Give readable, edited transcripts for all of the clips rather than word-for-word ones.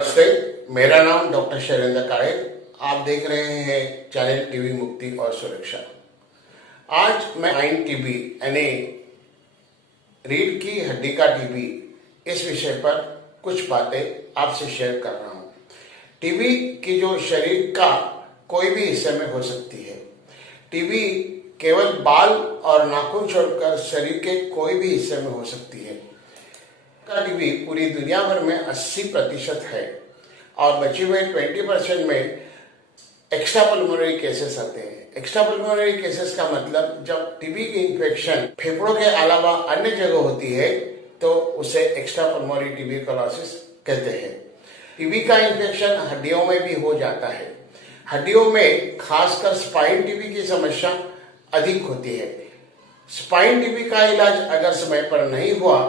नमस्ते, मेरा नाम डॉक्टर शैलेंद्र काळे। आप देख रहे हैं चैनल टीबी मुक्ति और सुरक्षा। आज मैं स्पाइन टीबी यानी रीढ़ की हड्डी का टीबी इस विषय पर कुछ बातें आपसे शेयर कर रहा हूँ। टीबी की जो शरीर का कोई भी हिस्से में हो सकती है। टीबी केवल बाल और नाखून छोड़कर शरीर के कोई भी हिस्से में हो सकती है। का टीबी पूरी दुनिया भर में 80% है और बचे हुए 20% में एक्स्ट्रा पल्मोनरी केसेस आते हैं। एक्स्ट्रा पल्मोनरी केसेस का मतलब जब टीबी की इन्फेक्शन फेफड़ों के अलावा अन्य जगह होती है तो उसे एक्स्ट्रा पल्मोनरी ट्यूबरकुलोसिस कहते हैं। टीबी का इन्फेक्शन हड्डियों में भी हो जाता है। हड्डियों में खासकर स्पाइन टीबी की समस्या अधिक होती है। स्पाइन टीबी का इलाज अगर समय पर नहीं हुआ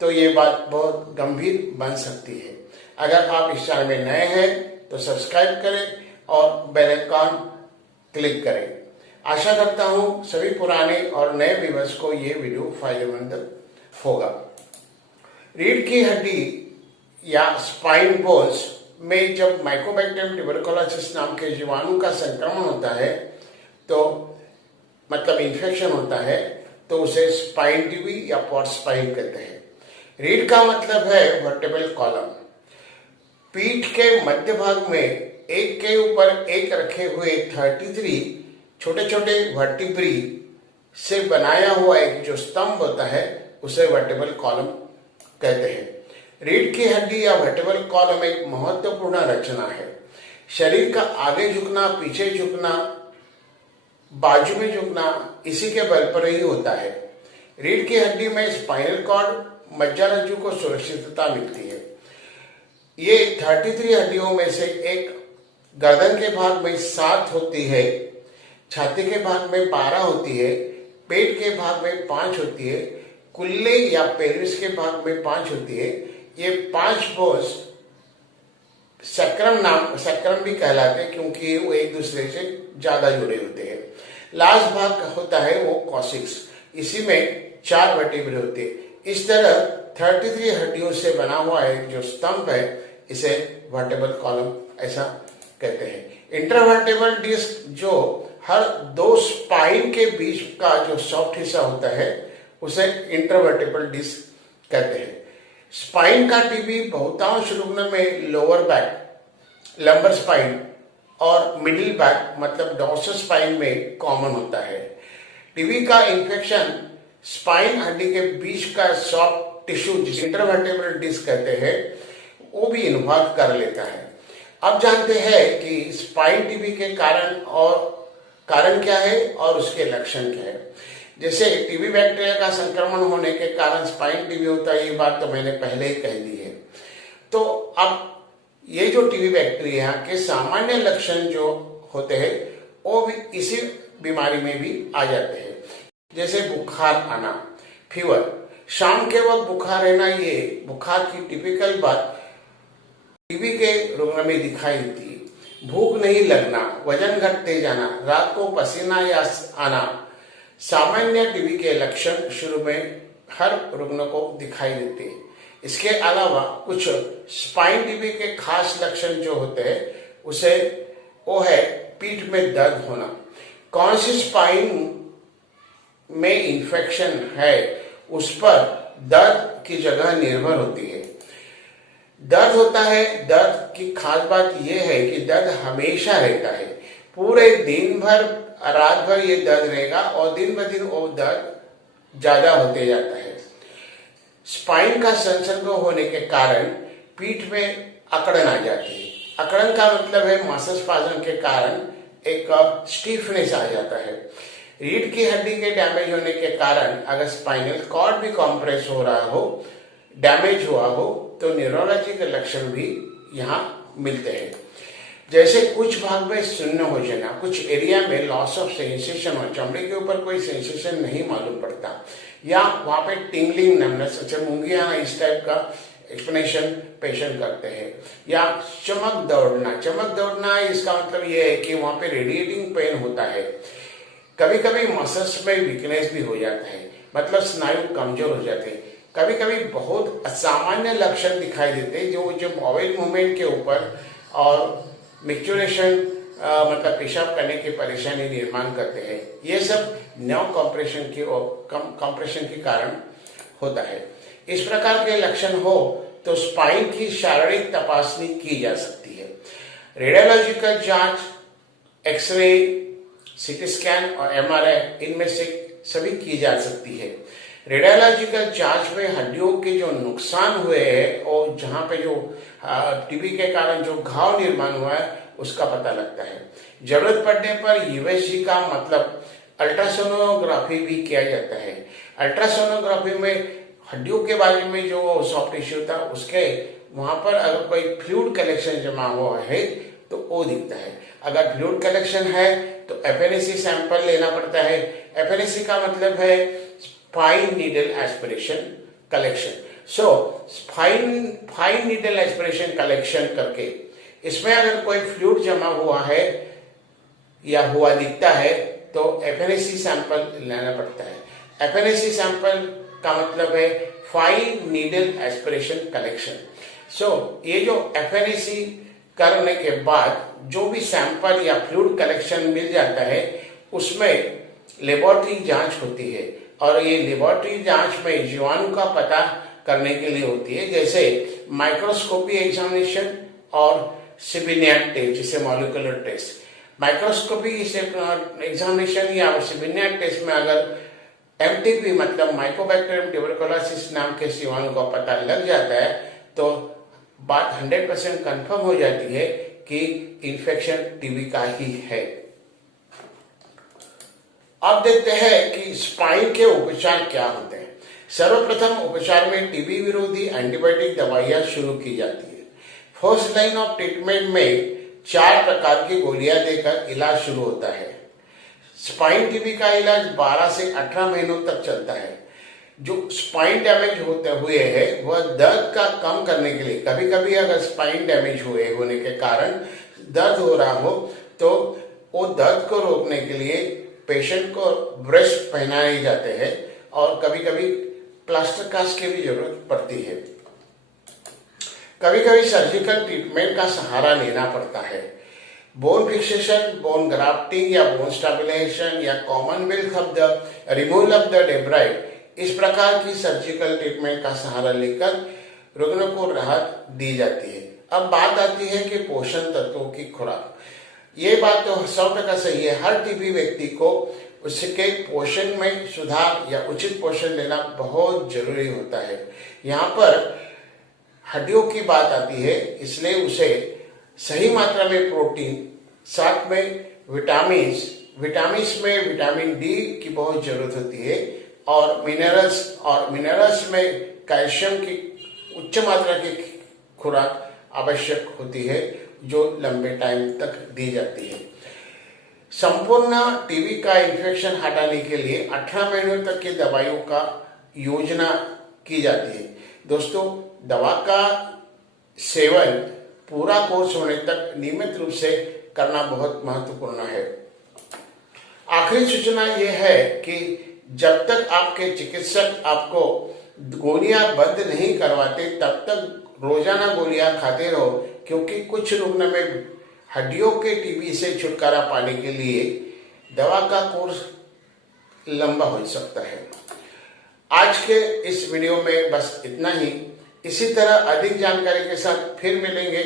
तो ये बात बहुत गंभीर बन सकती है। अगर आप इस चैनल में नए हैं तो सब्सक्राइब करें और बेल आइकन क्लिक करें। आशा करता हूं सभी पुराने और नए व्यूअर्स को ये वीडियो फायदेमंद होगा। रीढ़ की हड्डी या स्पाइन बोन्स में जब माइकोबैक्टीरियम ट्यूबरकुलोसिस नाम के जीवाणु का संक्रमण होता है तो मतलब इन्फेक्शन होता है तो उसे स्पाइन टीबी या पॉट स्पाइन कहते हैं। रीढ़ का मतलब है वर्टेब्रल कॉलम। पीठ के मध्य भाग में एक के ऊपर एक रखे हुए 33 छोटे छोटे वर्टिब्री से बनाया हुआ एक जो स्तंभ होता है उसे वर्टेब्रल कॉलम कहते हैं। रीढ़ की हड्डी या वर्टेब्रल कॉलम एक महत्वपूर्ण रचना है। शरीर का आगे झुकना, पीछे झुकना, बाजू में झुकना इसी के बल पर ही होता है। रीढ़ की हड्डी में स्पाइनल कॉर्ड मज्जारज्जु को सुरक्षितता मिलती है। ये 33 हड्डियों में से एक गर्दन के भाग में 7 होती है, छाती के भाग में 12 होती है, पेट के भाग में 5 होती है, कुल्ले या पेल्विस के भाग में 5 होती है। ये 5 बोन्स सक्रम भी कहलाते हैं क्योंकि वो एक दूसरे से ज्यादा जुड़े होते हैं। लास्ट भाग होता है वो कॉसिक्स, इसी में 4 वर्टिब्रे होते हैं। इस तरह 33 हड्डियों से बना हुआ एक जो स्तंभ है इसे वर्टेब्रल कॉलम ऐसा कहते हैं। इंटरवर्टेब्रल डिस्क जो हर 2 स्पाइन के बीच का जो सॉफ्ट हिस्सा होता है उसे इंटरवर्टेब्रल डिस्क कहते हैं। स्पाइन का टीबी बहुतांश रुग्ण में लोअर बैक, लंबर स्पाइन और मिडिल बैक मतलब डॉर्सल स्पाइन में कॉमन होता है। टीबी का इन्फेक्शन स्पाइन हड्डी के बीच का सॉफ्ट टिश्यू जिसे इंटरवर्टेब्रल डिस्क कहते हैं वो भी इन्वॉल्व कर लेता है। अब जानते हैं कि स्पाइन टीबी के कारण क्या है और उसके लक्षण क्या है। जैसे टीबी बैक्टीरिया का संक्रमण होने के कारण स्पाइन टीबी होता है, ये बात तो मैंने पहले ही कह दी है। तो अब ये जो टीबी बैक्टीरिया के सामान्य लक्षण जो होते हैं वो भी इसी बीमारी में भी आ जाते हैं। जैसे बुखार आना, फीवर, शाम के वक्त बुखार रहना, ये बुखार की टिपिकल बात टीबी के रुग्ण में दिखाई देती है। भूख नहीं लगना, वजन घटते जाना, रात को पसीना या आना सामान्य टीबी के लक्षण शुरू में हर रुग्ण को दिखाई देते हैं। इसके अलावा कुछ स्पाइन टीबी के खास लक्षण जो होते हैं उसे वो है पीठ में दर्द होना। कौन सी स्पाइन में इन्फेक्शन है उस पर दर्द की जगह निर्भर होती है। दर्द होता है, दर्द की खास बात यह है कि दर्द हमेशा रहता है, पूरे दिन भर रात भर ये दर्द रहेगा और दिन ब दिन वो दर्द ज्यादा होते जाता है। स्पाइन का संसर्ग होने के कारण पीठ में अकड़न आ जाती है। अकड़न का मतलब है मसल स्पाज्म के कारण एक स्टीफनेस आ जाता है। रीढ़ की हड्डी के डैमेज होने के कारण अगर स्पाइनल कॉर्ड भी कॉम्प्रेस हो रहा हो, डैमेज हुआ हो तो न्यूरोलॉजी के लक्षण भी यहाँ मिलते हैं। जैसे कुछ भाग में शून्य हो जाना, कुछ एरिया में लॉस ऑफ सेंसेशन हो, चमड़े के ऊपर कोई सेंसेशन नहीं मालूम पड़ता, या वहां पे टिंगलिंग नमनेस, अच्छा मूंगियाना, इस टाइप का एक्सप्लेनेशन पेशेंट करते हैं। या चमक दौड़ना इसका मतलब ये है कि वहां पे रेडिएटिंग पेन होता है। कभी कभी मसल्स में वीकनेस भी हो जाता है, मतलब स्नायु कमजोर हो जाते हैं। कभी कभी बहुत असामान्य लक्षण दिखाई देते हैं जो जो बॉवेल मूवमेंट के ऊपर और मिक्चुरेशन मतलब पेशाब करने की परेशानी निर्माण करते हैं। ये सब नर्व कंप्रेशन के कारण होता है। इस प्रकार के लक्षण हो तो स्पाइन की शारीरिक तपासनी की जा सकती है। रेडियोलॉजिकल जांच, एक्सरे, सीटी स्कैन और एमआरआई इनमें से सभी की जा सकती है। रेडियोलॉजिकल जांच में हड्डियों के जो नुकसान हुए हैं और जहां पे जो टीबी के कारण जो घाव निर्माण हुआ है उसका पता लगता है। जरूरत पड़ने पर यूएसजी का मतलब अल्ट्रासोनोग्राफी भी किया जाता है। अल्ट्रासोनोग्राफी में हड्डियों के बारे में जो सॉफ्ट टिश्यू था उसके वहां पर अगर कोई फ्लूइड कलेक्शन जमा हुआ है तो वो दिखता है। अगर फ्लूइड कलेक्शन है तो एफएनएसी सैंपल लेना पड़ता है। एफएनएसी का मतलब है fine needle aspiration collection. So fine needle aspiration collection करके इसमें अगर कोई फ्लूइड जमा हुआ है या हुआ दिखता है तो एफएनएसी सैंपल लेना पड़ता है। एफएनएसी सैंपल का मतलब है फाइन नीडल एस्पिरेशन कलेक्शन। सो ये जो एफएनएसी करने के बाद जो भी सैंपल या फ्लूइड कलेक्शन मिल जाता है उसमें लेबोरेटरी जांच होती है और ये लेबोरेटरी जांच में जीवाणु का पता करने के लिए होती है, जैसे माइक्रोस्कोपी एग्जामिनेशन और सिबिनियट टेस्ट जिसे मॉलिक्यूलर टेस्ट। माइक्रोस्कोपी एग्जामिनेशन या सिबिनियट टेस्ट में अगर एमटीपी मतलब माइकोबैक्टीरियम ट्यूबरकुलोसिस नाम के जीवाणु का पता लग जाता है तो बात 100% कंफर्म हो जाती है कि इन्फेक्शन टीबी का ही है। अब देखते हैं कि स्पाइन के उपचार क्या होते हैं। सर्वप्रथम उपचार में टीबी विरोधी एंटीबायोटिक दवाइयां शुरू की जाती है। फर्स्ट लाइन ऑफ ट्रीटमेंट में 4 प्रकार की गोलियां देकर इलाज शुरू होता है। स्पाइन टीबी का इलाज 12 से 18 महीनों तक चलता है। जो स्पाइन डैमेज होते हुए है वह दर्द का कम करने के लिए, कभी कभी अगर स्पाइन डैमेज होने के कारण दर्द हो रहा हो तो वो दर्द को रोकने के लिए पेशेंट को ब्रेस पहनाए जाते हैं और कभी कभी प्लास्टर कास्ट की भी जरूरत पड़ती है। कभी कभी सर्जिकल ट्रीटमेंट का सहारा लेना पड़ता है। बोन फिक्सेशन, बोन ग्राफ्टिंग या बोन स्टेबलाइजेशन या commonwealth of the removal of the debride, इस प्रकार की सर्जिकल ट्रीटमेंट का सहारा लेकर रुग्ण को राहत दी जाती है। अब बात आती है कि पोषण तत्वों की खुराक। ये बात तो 100% सही है। हर टीबी व्यक्ति को उसके पोषण में सुधार या उचित पोषण लेना बहुत जरूरी होता है। यहाँ पर हड्डियों की बात आती है, इसलिए उसे सही मात्रा में प्रोटीन, साथ में विटामिन्स में विटामिन डी की बहुत जरूरत होती है और मिनरल्स में कैल्शियम की उच्च मात्रा की खुराक आवश्यक होती है जो लंबे टाइम तक दी जाती है। संपूर्ण टीबी का इन्फेक्शन हटाने के लिए 18 महीनों तक की दवाइयों का योजना की जाती है। दोस्तों, दवा का सेवन पूरा कोर्स होने तक नियमित रूप से करना बहुत महत्वपूर्ण है। आखिरी सूचना यह है कि जब तक आपके चिकित्सक आपको गोलियां बंद नहीं करवाते तब तक रोजाना गोलियां खाते रहो, क्योंकि कुछ रुग्ण में हड्डियों के टीबी से छुटकारा पाने के लिए दवा का कोर्स लंबा हो सकता है। आज के इस वीडियो में बस इतना ही। इसी तरह अधिक जानकारी के साथ फिर मिलेंगे।